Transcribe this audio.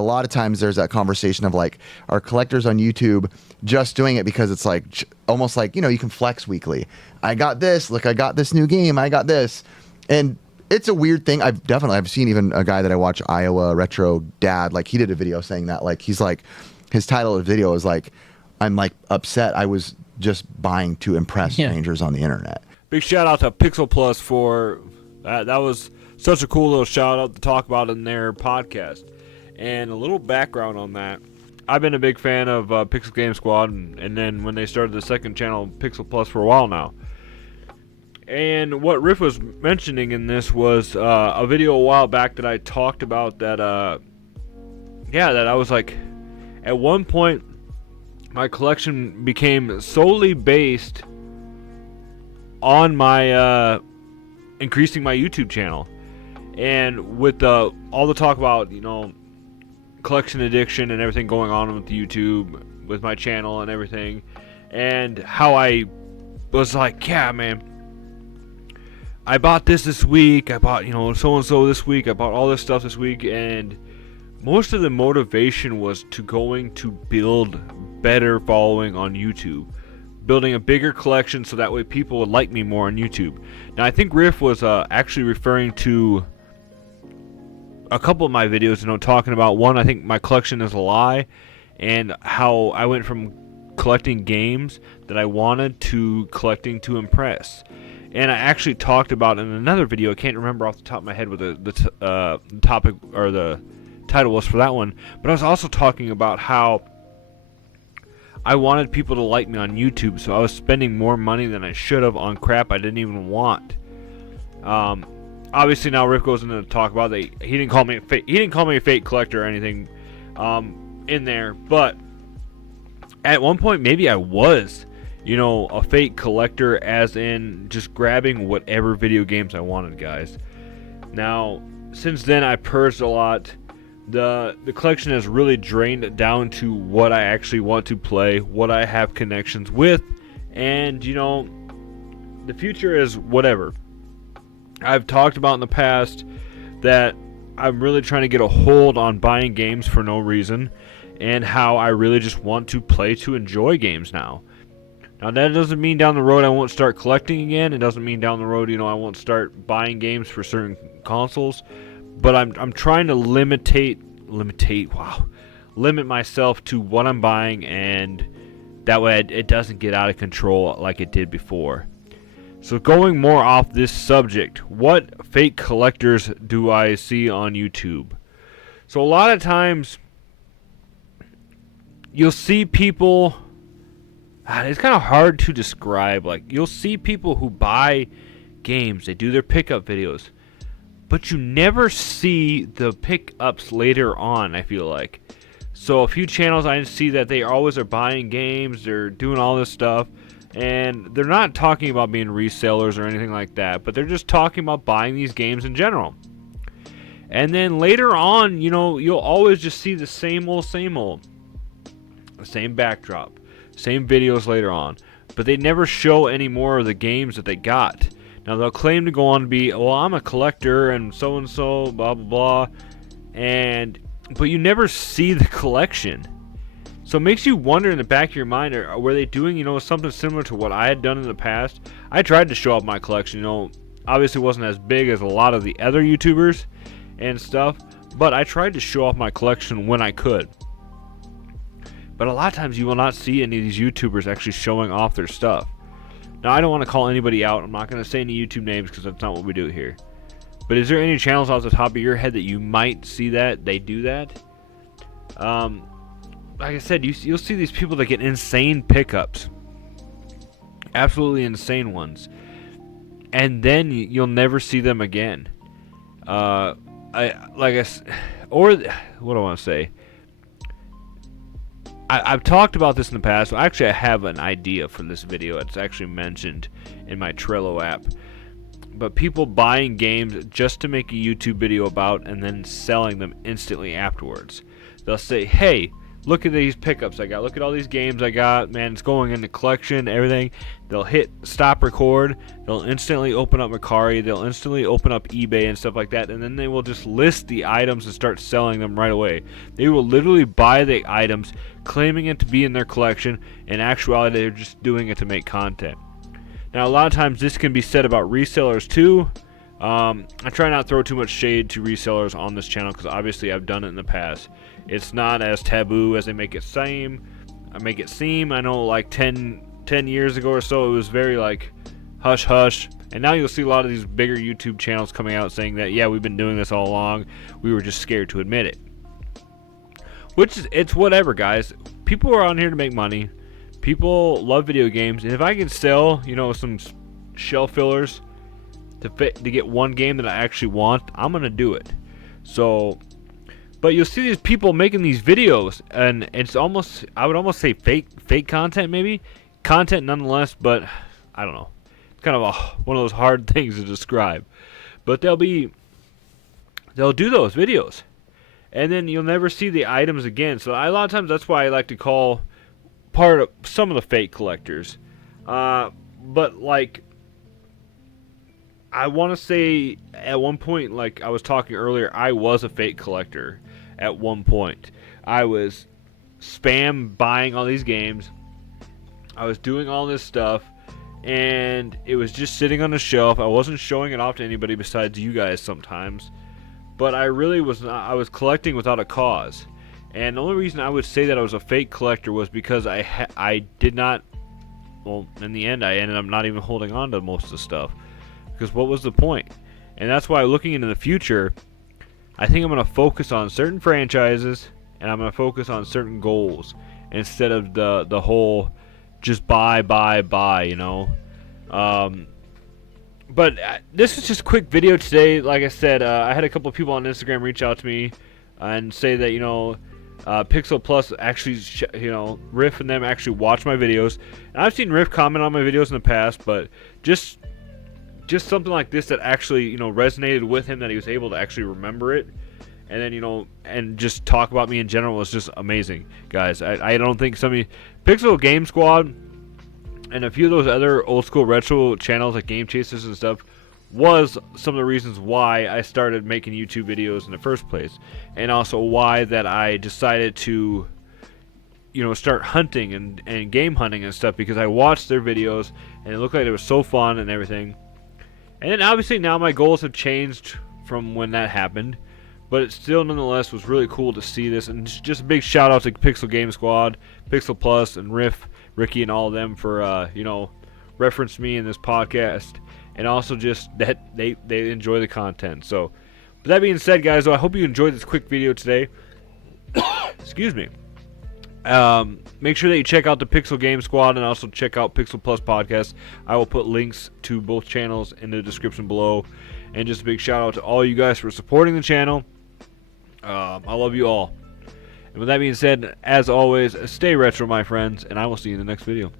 a lot of times there's that conversation of like, are collectors on YouTube just doing it because it's like almost like, you can flex weekly. I got this, look, I got this new game, I got this. And it's a weird thing. I've seen even a guy that I watch, Iowa Retro Dad, like he did a video saying that, like he's like, his title of the video is like, I'm like upset I was just buying to impress strangers on the internet. Big shout out to Pixel Plus for that. That was such a cool little shout out to talk about in their podcast. And a little background on that. I've been a big fan of Pixel Game Squad, and then when they started the second channel, Pixel Plus, for a while now. And what Riff was mentioning in this was a video a while back that I talked about that, that I was like, at one point, my collection became solely based on my increasing my YouTube channel. And with all the talk about, collection addiction and everything going on with YouTube, with my channel and everything, and how I was like, yeah, man, I bought this week, I bought, so-and-so this week, I bought all this stuff this week, and most of the motivation was going to build better following on YouTube, building a bigger collection so that way people would like me more on YouTube. Now, I think Riff was actually referring to a couple of my videos, talking about one, I think my collection is a lie, and how I went from collecting games that I wanted to collecting to impress. And I actually talked about in another video, I can't remember off the top of my head what the topic or the title was for that one, but I was also talking about how I wanted people to like me on YouTube, so I was spending more money than I should have on crap I didn't even want. Obviously now Riff goes into talk about he didn't call me a fake collector or anything in there, but at one point maybe I was, a fake collector, as in just grabbing whatever video games I wanted, guys. Now, since then I purged a lot. The collection has really drained down to what I actually want to play, what I have connections with, and the future is whatever. I've talked about in the past that I'm really trying to get a hold on buying games for no reason, and how I really just want to play to enjoy games now. Now, that doesn't mean down the road I won't start collecting again. It doesn't mean down the road, I won't start buying games for certain consoles. But I'm trying to limit myself to what I'm buying, and that way it doesn't get out of control like it did before. So going more off this subject, what fake collectors do I see on YouTube? So a lot of times you'll see people, it's kind of hard to describe, like you'll see people who buy games, they do their pickup videos, but you never see the pickups later on, I feel like. So a few channels I see that they always are buying games, they're doing all this stuff, and they're not talking about being resellers or anything like that, but they're just talking about buying these games in general. And then later on, you'll always just see the same old, the same backdrop, same videos later on, but they never show any more of the games that they got. Now they'll claim to go on to be, well, I'm a collector and so, blah, blah, blah, but you never see the collection. So it makes you wonder in the back of your mind, were they doing, something similar to what I had done in the past? I tried to show off my collection, obviously wasn't as big as a lot of the other YouTubers and stuff, but I tried to show off my collection when I could. But a lot of times you will not see any of these YouTubers actually showing off their stuff. Now, I don't want to call anybody out. I'm not going to say any YouTube names because that's not what we do here. But is there any channels off the top of your head that you might see that they do that? Like I said, you'll see these people that get insane pickups. Absolutely insane ones. And then you'll never see them again. What do I want to say? I've talked about this in the past. Well, actually, I have an idea for this video. It's actually mentioned in my Trello app. But people buying games just to make a YouTube video about and then selling them instantly afterwards. They'll say, hey, look at these pickups I got. Look at all these games I got. Man, it's going in the collection, everything. They'll hit stop record. They'll instantly open up Mercari. They'll instantly open up eBay and stuff like that. And then they will just list the items and start selling them right away. They will literally buy the items, claiming it to be in their collection. In actuality, they're just doing it to make content. Now, a lot of times this can be said about resellers too. I try not to throw too much shade to resellers on this channel because obviously I've done it in the past. It's not as taboo as they make it seem. I know like 10 years ago or so it was very like hush hush. And now you'll see a lot of these bigger YouTube channels coming out saying that, yeah, we've been doing this all along. We were just scared to admit it. Which is, it's whatever, guys. People are on here to make money. People love video games. And if I can sell, some shelf fillers to get one game that I actually want, I'm gonna do it. So, but you'll see these people making these videos, and it's almost, I would almost say fake content, maybe content nonetheless, but I don't know. It's kind of one of those hard things to describe. But they'll do those videos, and then you'll never see the items again. So a lot of times that's why I like to call part of some of the fake collectors. But like, I want to say at one point, like I was talking earlier, I was a fake collector at one point. I was spam buying all these games. I was doing all this stuff, and it was just sitting on the shelf. I wasn't showing it off to anybody besides you guys sometimes. But I really was not. I was collecting without a cause. And the only reason I would say that I was a fake collector was because I did not, well, in the end, I ended up not even holding on to most of the stuff. Because what was the point? And that's why, looking into the future, I think I'm going to focus on certain franchises, and I'm going to focus on certain goals instead of the whole just buy. But this is just a quick video today. Like I said, I had a couple of people on Instagram reach out to me and say that, Pixel Plus actually, Riff and them actually watch my videos. And I've seen Riff comment on my videos in the past, but just something like this that actually, resonated with him, that he was able to actually remember it. And then, and just talk about me in general was just amazing, guys. I don't think Pixel Game Squad and a few of those other old school retro channels like Game Chasers and stuff was some of the reasons why I started making YouTube videos in the first place. And also why that I decided to, start hunting and game hunting and stuff, because I watched their videos and it looked like it was so fun and everything. And then obviously now my goals have changed from when that happened, but it still nonetheless was really cool to see this. And just a big shout out to Pixel Game Squad, Pixel Plus, and Riff, Ricky, and all of them for reference me in this podcast, and also just that they enjoy the content. So, with that being said, guys, I hope you enjoyed this quick video today. Excuse me. Make sure that you check out the Pixel Game Squad and also check out Pixel Plus Podcast. I will put links to both channels in the description below. And just a big shout out to all you guys for supporting the channel. I love you all. And with that being said, as always, stay retro, my friends, and I will see you in the next video.